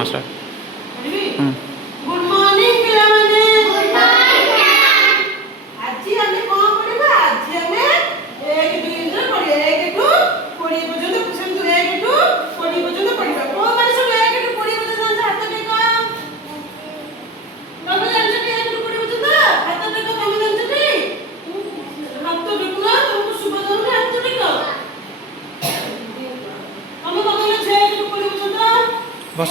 हाँ sir. Good morning पिलामाने। Good morning आज हमें कौन पढ़िबा? आज हमें 1 2 रे पढ़िए 1 टू 20 पर्यंत पूछन तू 1 टू 20 पर्यंत पढ़िबा। को माने सब 1 टू 20 पर्यंत हाथ टेको। तमे जानछ कि 1 टू 20 पर्यंत हाथ टेको तमे जानछ कि? हाथ टेको ना तुमको सुबह दो ना हाथ टेको। तमे बगल 6 टू 20 पर्यंत बस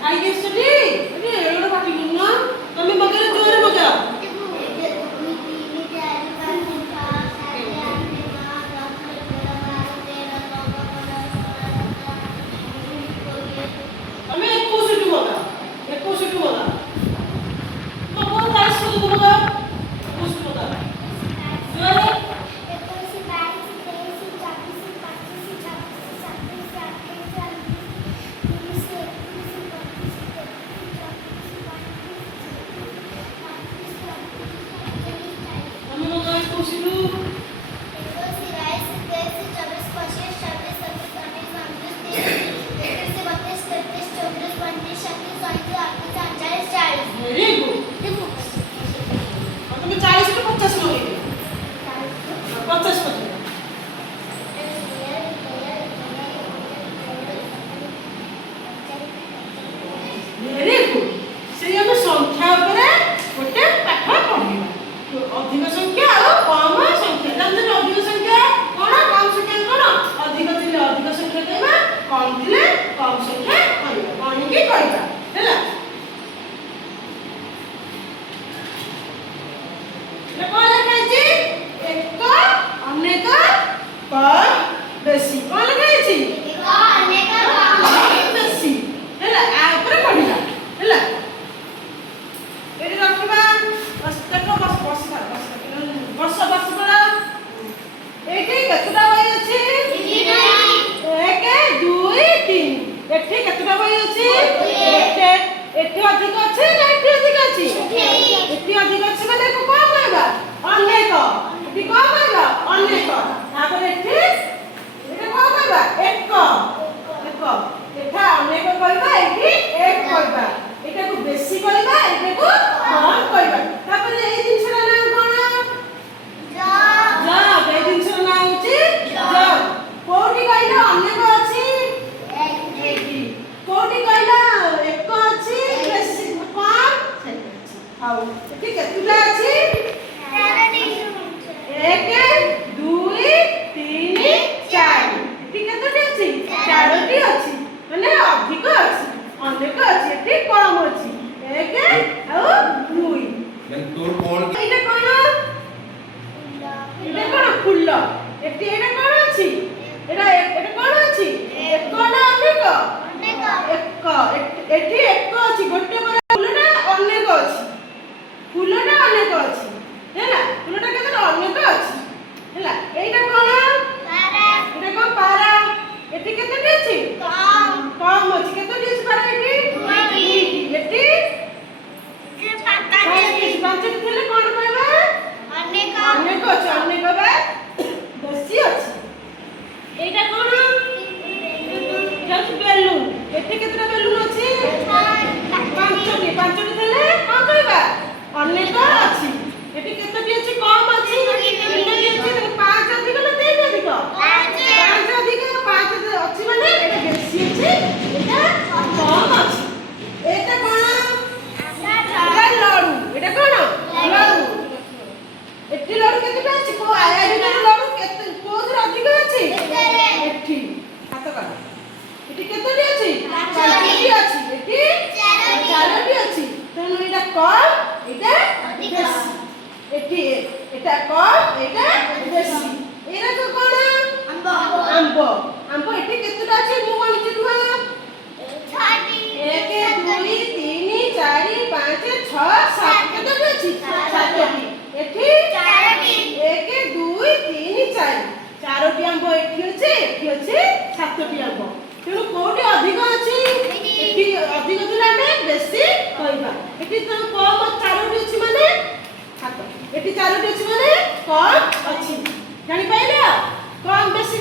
I guess today. Ini orang pakai bunga. Kami bagaimana juara baga? Kami ekor situ baga. Kau tahu situ baga? Ekor situ baga. Juara? এটা কম এটা বেশি এরা তো কোন आंब एठी केतेटा अछि मु गणित रुआ 1 2 3 4 5 6 7 केतेटा अछि 7टी एठी 1 2 3 4 चारोटी आंब एठी अछि 7टी आंब तेणु कोठी अधिक अछि एठी अधिक थिला में बेसी कहबा एठी तो कम चारोटी अछि माने 7 एठी चारोटी अछि माने कम अछि जानि पाइलो कम बेसी